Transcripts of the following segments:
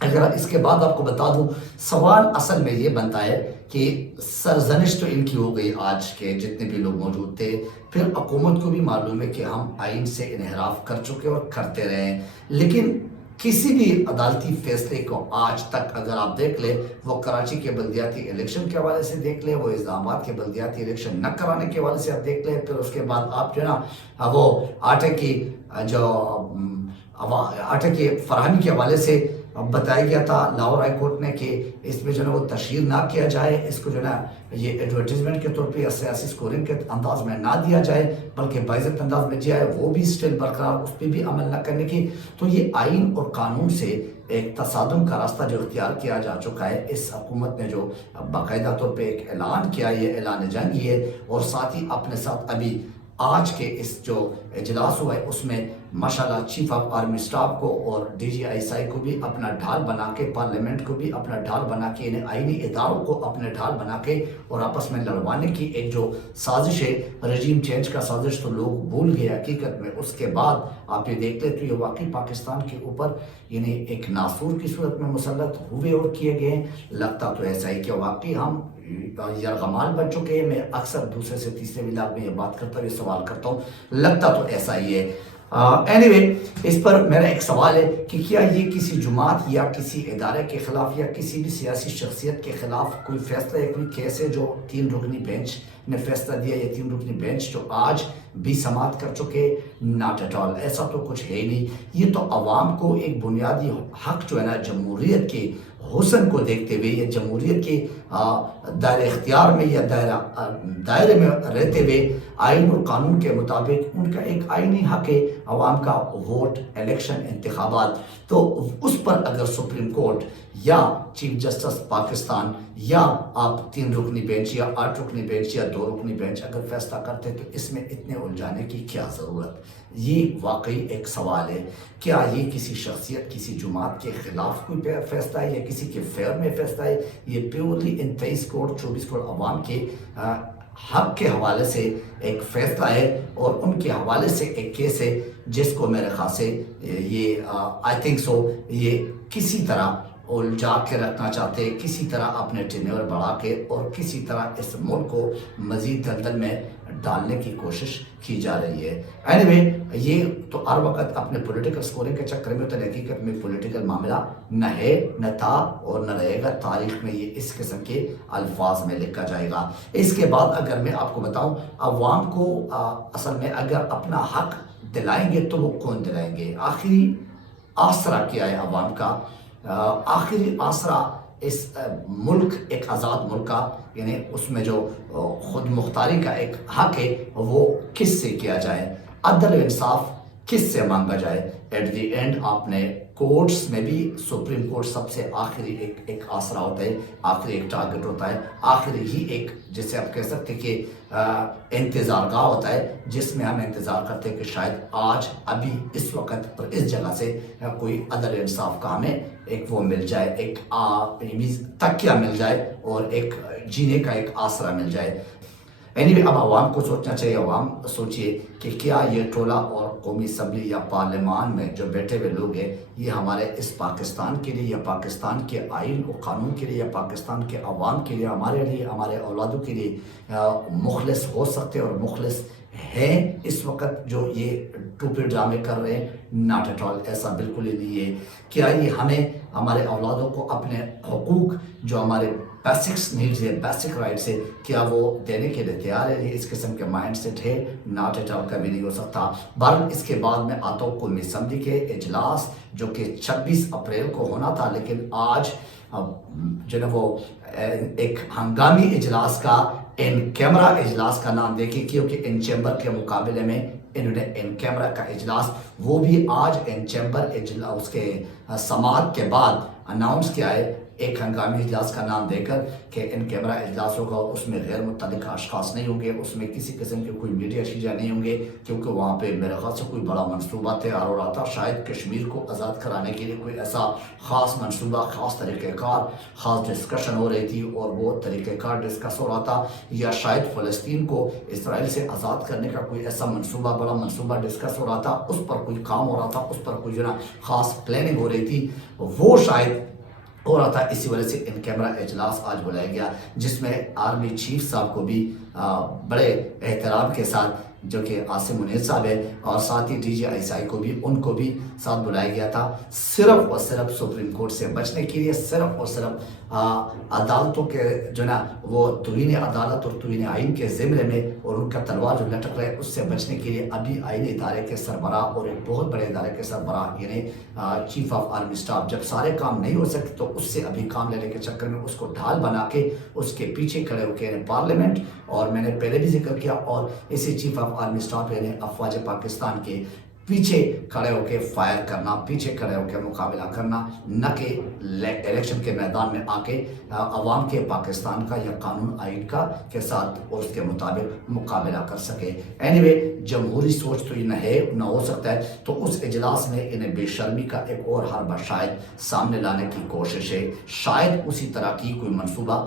اگر اس کے بعد آپ کو بتا دوں، سوال اصل میں یہ بنتا ہے کہ سرزنش تو ان کی ہو گئی، آج کے جتنے بھی لوگ موجود تھے، پھر حکومت کو بھی معلوم ہے کہ ہم آئین سے انحراف کر چکے اور کرتے رہے ہیں، لیکن کسی بھی عدالتی فیصلے کو آج تک اگر آپ دیکھ لیں، وہ کراچی کے بلدیاتی الیکشن کے حوالے سے دیکھ لیں، وہ اسلام آباد کے بلدیاتی الیکشن نہ کرانے کے حوالے سے آپ دیکھ لیں، پھر اس کے بعد آپ جو ہے نا وہ آٹے کی جو آٹے کی فراہمی کے حوالے سے بتایا گیا تھا لاہور ہائی کورٹ نے کہ اس میں جو ہے وہ تشہیر نہ کیا جائے، اس کو جو ہے نا یہ ایڈورٹیزمنٹ کے طور پہ یا سیاسی سکورنگ کے انداز میں نہ دیا جائے بلکہ باعزت انداز میں دیا ہے، وہ بھی اسٹل برقرار، اس پہ بھی عمل نہ کرنے کی۔ تو یہ آئین اور قانون سے ایک تصادم کا راستہ جو اختیار کیا جا چکا ہے، اس حکومت نے جو باقاعدہ طور پہ ایک اعلان کیا، یہ اعلان جنگ ہی ہے، اور ساتھ ہی اپنے ساتھ ابھی آج کے اس جو اجلاس ہوا ہے اس میں ماشاءاللہ چیف آف آرمی اسٹاف کو اور D G I S I کو بھی اپنا ڈھال بنا کے، پارلیمنٹ کو بھی اپنا ڈھال بنا کے، انہیں آئینی اداروں کو اپنے ڈھال بنا کے اور آپس میں لڑوانے کی ایک جو سازش ہے، رجیم چینج کا سازش، تو لوگ بھول گئے حقیقت میں۔ اس کے بعد آپ یہ دیکھ لیں تو یہ واقعی پاکستان کے اوپر یعنی ایک ناسور کی صورت میں مسلط ہوئے اور کیے گئے ہیں۔ لگتا تو ایسا ہی کہ واقعی ہم یرغمال بن چکے ہیں۔ میں اکثر دوسرے سے تیسرے ملاق میں یہ بات کرتا ہوں، یہ سوال کرتا ہوں، لگتا تو ایسا ہی ہے۔ اینی اس پر میرا ایک سوال ہے کہ کیا یہ کسی جماعت یا کسی ادارے کے خلاف یا کسی بھی سیاسی شخصیت کے خلاف کوئی فیصلہ ہے، کوئی کیس ہے جو 3 رکنی بینچ نے فیصلہ دیا، یا 3 رکنی بینچ جو آج بھی سماعت کر چکے؟ ناٹ ایٹ آل، ایسا تو کچھ ہے ہی نہیں۔ یہ تو عوام کو ایک بنیادی حق جو ہے نا جمہوریت کے حسن کو دیکھتے ہوئے، یا جمہوریت کے دائرہ اختیار میں یا دائرے میں رہتے ہوئے آئین اور قانون کے مطابق ان کا ایک آئینی حق ہے عوام کا ووٹ، الیکشن، انتخابات۔ تو اس پر اگر سپریم کورٹ یا چیف جسٹس پاکستان یا آپ 3 رکنی بینچ یا 8 رکنی بینچ یا 2 رکنی بینچ اگر فیصلہ کرتے تو اس میں اتنے الجھانے کی کیا ضرورت؟ یہ واقعی ایک سوال ہے۔ کیا یہ کسی شخصیت، کسی جماعت کے خلاف کوئی فیصلہ ہے یا کسی کے فیور میں فیصلہ ہے؟ یہ پیورلی ان 23 کروڑ 24 کروڑ عوام کے حق کے حوالے سے ایک فیصلہ ہے، اور ان کے حوالے سے ایک کیس ہے جس کو میرے خیال سے یہ آئی تھنک سو یہ کسی طرح الجھا کے رکھنا چاہتے ہیں، کسی طرح اپنے ٹینیور بڑھا کے اور کسی طرح اس ملک کو مزید دلدل میں ڈالنے کی کوشش کی جا رہی ہے۔ اینی یہ تو ہر وقت اپنے پولیٹیکل سکورنگ کے چکر میں، تو حقیقت میں پولیٹیکل معاملہ نہ ہے، نہ تھا اور نہ رہے گا۔ تاریخ میں یہ اس قسم کے الفاظ میں لکھا جائے گا۔ اس کے بعد اگر میں آپ کو بتاؤں، عوام کو اصل میں اگر اپنا حق دلائیں گے تو وہ کون دلائیں گے؟ آخری آسرا کیا ہے عوام کا؟ آخری آسرا اس ملک، ایک آزاد ملک کا، یعنی اس میں جو خود مختاری کا ایک حق ہے، وہ کس سے کیا جائے؟ عدل و انصاف کس سے مانگا جائے؟ ایٹ دی اینڈ آپ نے کورٹس میں بھی سپریم کورٹ سب سے آخری ایک آسرا ہوتا ہے، آخری ایک ٹارگٹ ہوتا ہے، آخری ہی ایک جسے آپ کہہ سکتے کہ انتظار گاہ ہوتا ہے، جس میں ہم انتظار کرتے ہیں کہ شاید آج ابھی اس وقت پر اس جگہ سے کوئی عدل انصاف کا ہمیں ایک وہ مل جائے، ایک تکیہ مل جائے اور ایک جینے کا ایک آسرا مل جائے۔ اب عوام کو سوچنا چاہیے، عوام سوچئے کہ کیا یہ ٹولہ اور قومی اسمبلی یا پارلیمان میں جو بیٹھے ہوئے لوگ ہیں، یہ ہمارے اس پاکستان کے لیے یا پاکستان کے آئین و قانون کے لیے یا پاکستان کے عوام کے لیے، ہمارے لیے، ہمارے اولادوں کے لیے مخلص ہو سکتے اور مخلص ہیں اس وقت جو یہ ٹوپی ڈرامے کر رہے ہیں؟ ناٹ ایٹ آل، ایسا بالکل ہی نہیں ہے۔ کیا یہ ہمیں، ہمارے اولادوں کو اپنے حقوق جو ہمارے بیسکس نیڈز ہے، بیسک رائٹس ہے، کیا وہ دینے کے لیے تیار ہے؟ اس قسم کے مائنڈ سیٹ ہے؟ ناٹ ایٹ آل، کبھی نہیں ہو سکتا۔ بہرحال اس کے بعد میں آتا ہوں قومی اسمبلی کے اجلاس جو کہ 26 اپریل کو ہونا تھا، لیکن آج جو ہے وہ ایک ہنگامی اجلاس کا، ان کیمرہ اجلاس کا نام دیکھیں، کیونکہ ان چیمبر کے مقابلے میں انہوں نے ان کیمرہ کا اجلاس، وہ بھی آج ان چیمبر اجلاس کے سماعت کے بعد اناؤنس کیا ہے ایک ہنگامی اجلاس کا نام دے کر کہ ان کیمرہ اجلاس ہوگا، اس میں غیر متعلقہ اشخاص نہیں ہوں گے، اس میں کسی قسم کے کوئی میڈیا شیجا نہیں ہوں گے، کیونکہ وہاں پہ میرے خیال سے کوئی بڑا منصوبہ تیار ہو رہا تھا، شاید کشمیر کو آزاد کرانے کے لیے کوئی ایسا خاص منصوبہ، خاص طریقہ کار، خاص ڈسکشن ہو رہی تھی اور وہ طریقہ کار ڈسکس ہو رہا تھا، یا شاید فلسطین کو اسرائیل سے آزاد کرنے کا کوئی ایسا منصوبہ، بڑا منصوبہ ڈسکس ہو رہا تھا، اس پر کوئی کام ہو رہا تھا، اس پر کوئی جو نا خاص پلاننگ ہو رہی تھی، وہ شاید ہو رہا تھا۔ اسی وجہ سے ان کیمرہ اجلاس آج بلایا گیا، جس میں آرمی چیف صاحب کو بھی بڑے احترام کے ساتھ، جو کہ عاصم منیر صاحب ہے، اور ساتھ ہی D G I S I کو بھی، ان کو بھی ساتھ بلایا گیا تھا، صرف اور صرف سپریم کورٹ سے بچنے کے لیے، صرف اور صرف عدالتوں کے جو نا وہ توہین عدالت اور توہین آئین کے زمرے میں، اور ان کا تلوار جو لٹک رہے اس سے بچنے کے لیے ابھی آئینی ادارے کے سربراہ اور ایک بہت بڑے ادارے کے سربراہ یعنی چیف آف آرمی اسٹاف، جب سارے کام نہیں ہو سکتے تو اس سے ابھی کام لینے کے چکر میں اس کو ڈھال بنا کے اس کے پیچھے کھڑے ہو کے پارلیمنٹ، اور میں نے پہلے بھی ذکر کیا، اور اسی چیف آف آرمی اسٹاف یعنی افواج پاکستان کے پیچھے کھڑے ہو کے فائر کرنا، پیچھے کھڑے ہو کے مقابلہ کرنا، نہ کہ الیکشن کے میدان میں آ کے عوام کے پاکستان کا یا قانون آئین کا کے ساتھ اور اس کے مطابق مقابلہ کر سکے۔ اینی جمہوری سوچ تو یہ نہ ہو سکتا ہے، تو اس اجلاس میں انہیں بے شرمی کا ایک اور حربہ شاید سامنے لانے کی کوشش ہے، شاید اسی طرح کی کوئی منصوبہ،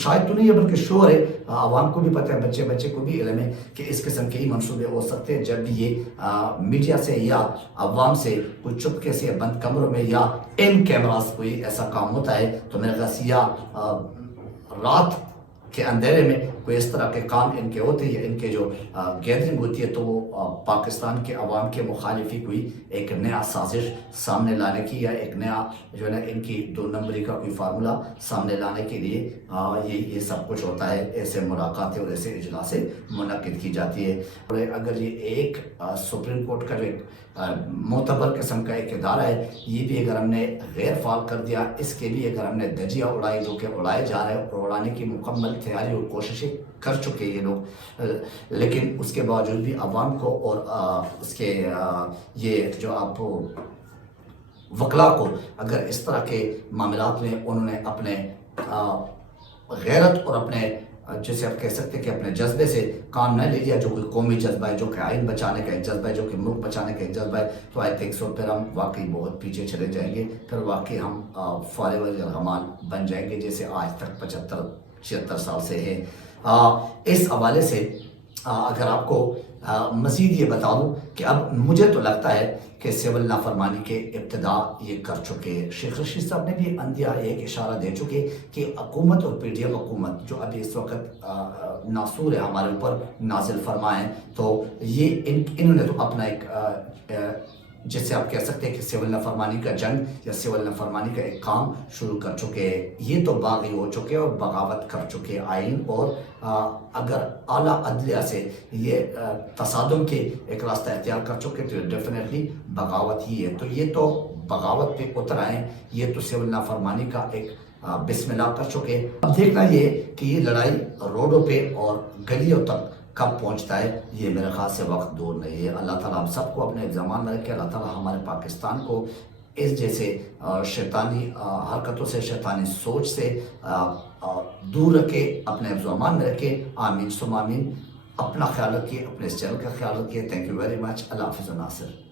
شاید تو نہیں ہے بلکہ شور ہے، عوام کو بھی پتہ ہے، بچے کو بھی علم ہے کہ اس قسم کے ہی منصوبے ہو سکتے ہیں، جب بھی یہ میڈیا سے یا عوام سے کوئی چپکے سے بند کمروں میں یا ان کیمراز کوئی ایسا کام ہوتا ہے، تو میرے خیال سے یا رات کے اندھیرے میں کوئی اس طرح کے کام ان کے ہوتے ہیں، ان کے جو گیدرنگ ہوتی ہے، تو وہ پاکستان کے عوام کے مخالفی کوئی ایک نیا سازش سامنے لانے کی، یا ایک نیا جو ہے نا ان کی 2 نمبری کا کوئی فارمولا سامنے لانے کے لیے یہ سب کچھ ہوتا ہے، ایسے ملاقاتیں اور ایسے اجلاسیں منعقد کی جاتی ہے۔ اور اگر یہ ایک سپریم کورٹ کا جو ایک معتبر قسم کا ایک ادارہ ہے، یہ بھی اگر ہم نے غیر فعال کر دیا، اس کے بھی اگر ہم نے دھجیاں اڑائی جو کہ اڑائے جا رہے ہیں، اور اڑانے کی مکمل تیاری اور کوششیں کر چکے یہ لوگ، لیکن اس کے باوجود بھی عوام کو اور اس کے یہ جو آپ وکلا کو اگر اس طرح کے معاملات میں انہوں نے اپنے غیرت اور اپنے جسے آپ کہہ سکتے ہیں کہ اپنے جذبے سے کام نہ لے لیا، جو کوئی قومی جذبہ ہے، جو کہ آئین بچانے کا ایک جذبہ ہے، جو کہ ملک بچانے کا ایک جذبہ ہے، تو آئی تھنک سو پھر ہم واقعی بہت پیچھے چلے جائیں گے، پھر واقعی ہم فارغ الحمال بن جائیں گے، جیسے آج تک 75-76 سال سے ہے۔ اس حوالے سے اگر آپ کو مزید یہ بتا دوں کہ اب مجھے تو لگتا ہے کہ سول نافرمانی کے ابتدا یہ کر چکے، شیخ رشید صاحب نے بھی اندیا ایک اشارہ دے چکے کہ حکومت اور پی ڈی ایم حکومت جو ابھی اس وقت ناصور ہے ہمارے اوپر نازل فرمائیں، تو یہ انہوں نے تو اپنا ایک جس سے آپ کہہ سکتے ہیں کہ سول نافرمانی کا جنگ یا سول نافرمانی کا ایک کام شروع کر چکے ہیں، یہ تو باغی ہو چکے اور بغاوت کر چکے آئین، اور اگر اعلیٰ عدلیہ سے یہ تصادم کے ایک راستہ اختیار کر چکے تو ڈیفینیٹلی بغاوت ہی ہے، تو یہ تو بغاوت پہ اتر آئے، یہ تو سول نافرمانی کا ایک بسم اللہ کر چکے۔ اب دیکھنا یہ کہ یہ لڑائی روڈوں پہ اور گلیوں تک کب پہنچتا ہے، یہ میرے خیال سے وقت دور نہیں ہے۔ اللہ تعالیٰ ہم سب کو اپنے ایگزامان میں رکھے، اللہ تعالیٰ ہمارے پاکستان کو اس جیسے شیطانی حرکتوں سے، شیطانی سوچ سے دور رکھے، اپنے ایگزامان میں رکھے، آمین ثم آمین۔ اپنا خیال رکھیے، اپنے اس چینل کا خیال رکھیے۔ Thank you very much. اللہ حافظ ناصر۔